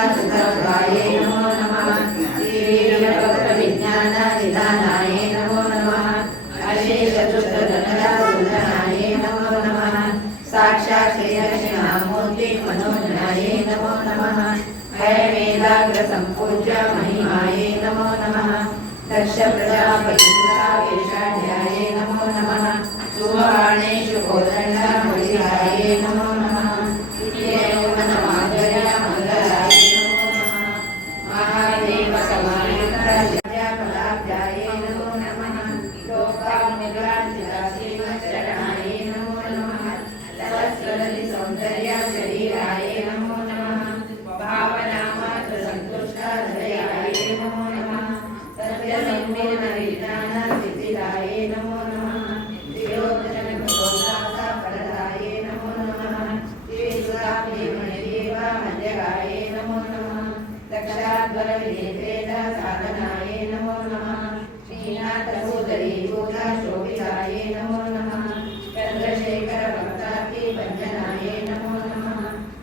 सुतत्वाय नमो नमः। श्रीवीरभक्तविज्ञाननिधानाय नमो नमः। अशेषदुष्टधनरासूदनाय नमो नमः। साक्षात् श्रीदक्षिणामूर्ति मनोज्ञाय नमो नमः। हयमेधाग्रसम्पूज्य महिमाय नमो नमः। दक्ष प्रजापतिसुतावेशाढ्याय नमो नमः। सुवाणेषु कोदण्डमणिराय नमो नमः। शरीराय नमो नमः। भावनामात्र संतुष्टाधयाय नमो नमः। सत्यसंवेदनविज्ञान सिद्धिदाय नमो नमः। श्रीयोगजनकसौदासाफलदाय नमो नमः। श्रीसुताब्धिमणिदेव मध्यगाय नमो नमः। दक्षाध्वरविनेत्रेण साधनाय नमो नमः। श्रीनाथसूदरीभूतशोभिताय नमो नमः। चन्द्रशेखर भक्ताति भञ्जनाय नमो नमः।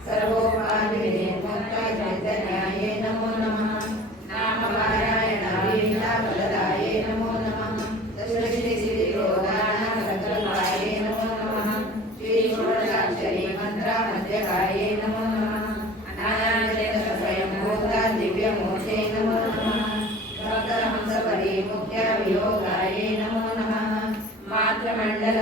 सर्वोपाधिविनिर्मुक्ता चैतन्याय नमो नमः। नामपारायणाय नमो नमः। सृष्टिस्थितिरोधान संकल्पाय नमो नमः। श्रीषोडशाक्षरी मन्त्रमध्यकाय नमो नमः। अनादिस्वयंभूता दिव्यमूर्ते नमो नमः। भक्तहंसपरिमुख्य वियोगाय नमो नमः। मातृमण्डल